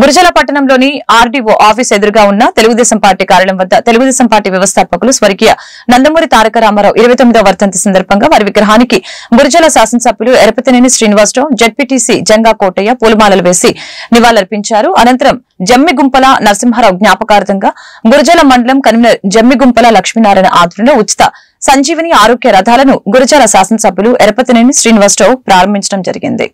గురజాల పట్టణంలోని RDO office ఎదురుగా ఉన్న తెలుగుదేశం పార్టీ కార్యాలయం వద్ద తెలుగుదేశం పార్టీ వ్యవస్థాపకులు స్వర్గీయ నందమూరి తారక రామారావు 29వ వర్ధంతి సందర్భంగా వారి విగ్రహానికి గురజాల శాసనసభ్యులు ఎరపతినేని శ్రీనివాసరావు, జడ్పీటీసీ జంగా కోటయ్య పూలమాలలు వేసి నివాళులర్పించారు. అనంతరం జమ్మిగుంపల నరసింహారావు జ్ఞాపకార్థంగా గురజాల మండలం కన్వీనర్ జమ్మిగుంపల లక్ష్మీనారాయణ ఆధ్వర్యంలో ఉచిత సంజీవని ఆరోగ్య రథాలను గురజాల శాసనసభ్యులు ఎరపతినేని శ్రీనివాసరావు ప్రారంభించడం జరిగింది.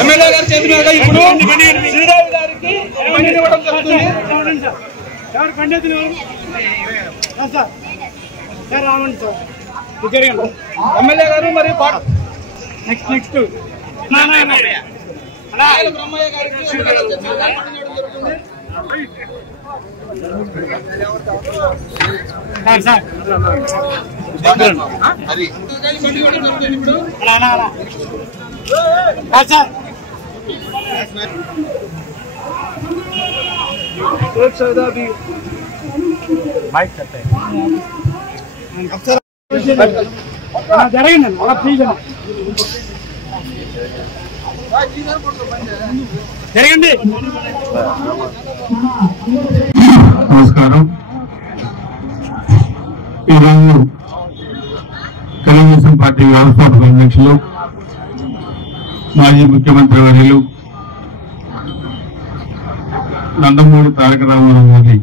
ఎమ్మెల్యే గారి చేతి మీద ఇప్పుడు శ్రీరావు గారికి ఇవ్వడం జరుగుతుంది. ఎమ్మెల్యే గారు మరియు నెక్స్ట్ బ్రహ్మయ్య గారికి జరుగుతుంది. నమస్కారం. ఈరోజు తెలుగుదేశం పార్టీ వ్యవస్థాపక అధ్యక్షులు మాజీ ముఖ్యమంత్రి వర్యులు నందమూరి తారక రామారావు గారి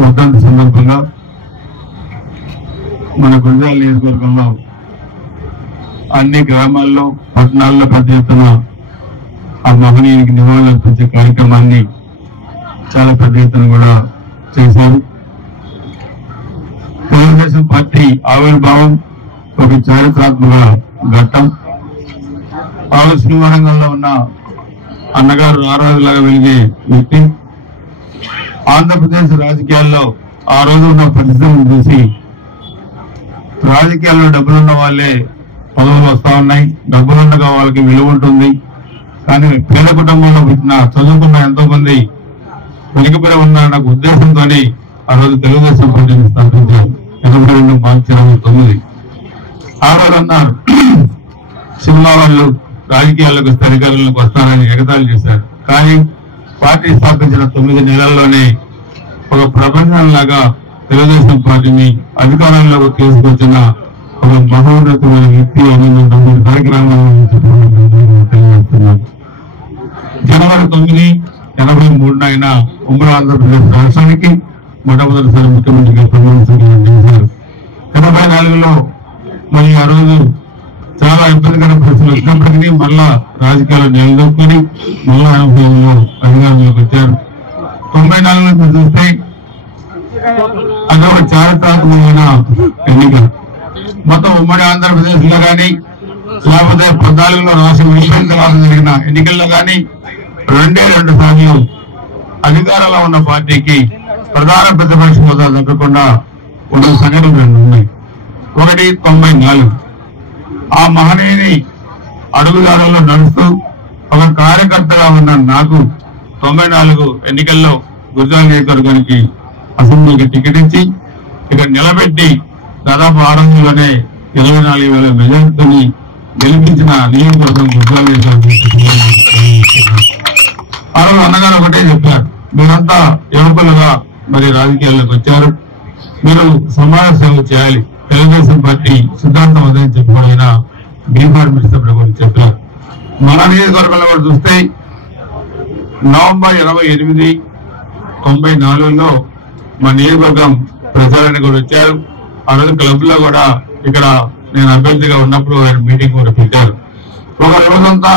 వర్ధంతి సందర్భంగా మన గురజాల నియోజకవర్గంలో అన్ని గ్రామాల్లో పట్టణాల్లో పెద్ద ఎత్తున ఆ మహనీయునికి నివాళులు అర్పించే కార్యక్రమాన్ని చాలా పెద్ద ఎత్తున కూడా చేశారు. తెలుగుదేశం పార్టీ ఆవిర్భావం ఒక చారిత్రాత్మక ఘట్టం. శ్రీవరంగంలో ఉన్న అన్నగారు ఆరాధలాగా వెలిగే వ్యక్తి ఆంధ్రప్రదేశ్ రాజకీయాల్లో ఆ రోజు ఉన్న పరిస్థితులను చూసి రాజకీయాల్లో డబ్బులున్న వాళ్ళే పదవులు వస్తా ఉన్నాయి, డబ్బులుండగా వాళ్ళకి విలువ ఉంటుంది. కానీ పేద కుటుంబంలో పుట్టిన చదువుకున్న ఎంతో మంది వెనుకబడి ఉన్నారన్న ఉద్దేశంతో ఆ రోజు తెలుగుదేశం పార్టీని స్థాపించారు. 82 మార్చి 29 ఆ రోజు అన్నారు సినిమా వాళ్ళు రాజకీయాలకు అధికారులకు వస్తారని ఎగతాళి చేశారు. కానీ పార్టీ స్థాపించిన 9 నెలల్లోనే ఒక ప్రపంచంలాగా తెలుగుదేశం పార్టీని అధికారంలోకి తీసుకొచ్చిన ఒక మహోన్నతమైన వ్యక్తి అని కార్యక్రమాలను తెలియజేస్తున్నారు. జనవరి 9, 83 ఆయన ఉమ్మడి ఆంధ్రప్రదేశ్ రాష్ట్రానికి మొట్టమొదటిసారి ముఖ్యమంత్రిగా ప్రమాణ స్వీకారం చేశారు. 84లో మరి ఆ రోజు చాలా ఇబ్బందికర పరిస్థితులు వచ్చినప్పటికీ మళ్ళా రాజకీయాలు నిలదొక్కుని మళ్ళా అనుభవంలో అధికారంలోకి వచ్చారు. 94 నుంచి చూస్తే అదొక చారిత్రాత్మకమైన ఎన్నిక. మొత్తం ఉమ్మడి ఆంధ్రప్రదేశ్ లో కానీ లేకపోతే 14లో రాష్ట్ర విషయం తర్వాత జరిగిన ఎన్నికల్లో కానీ 2 సార్లు అధికారంలో ఉన్న పార్టీకి ప్రధాన ప్రతిపక్ష హోదా దక్కకుండా ఉన్న సంఘటనలు 2 ఉన్నాయి. ఒకటి 94 ఆ మహనీయుని అడుగుదారుల్లో నడుస్తూ ఒక కార్యకర్తగా ఉన్న నాకు 94 ఎన్నికల్లో గురజాల నియోజకవర్గానికి అసెంబ్లీకి టికెట్ ఇచ్చి ఇక్కడ నిలబెట్టి దాదాపు 600లోనే 24,000 మెజార్టీని గెలిపించిన నియోజకవర్గం గురజాల నియోజకవర్గం. ఆ రోజు అన్నగారు ఒకటే చెప్పారు, మీరంతా యువకులుగా మరి రాజకీయాల్లోకి వచ్చారు, మీరు సమాజ సేవ చేయాలి, తెలుగుదేశం పార్టీ సిద్ధాంతం అదని చెప్పిన బీహార్ మినిస్టర్ కూడా చెప్పారు. మన నియోజకవర్గంలో కూడా చూస్తే నవంబర్ 28, 94లో మన నియోజకవర్గం ప్రచారానికి కూడా వచ్చారు. ఆ రోజు క్లబ్ లో కూడా ఇక్కడ నేను అభ్యర్థిగా ఉన్నప్పుడు ఆయన మీటింగ్ కూడా పెట్టారు. ఒక రోజంతా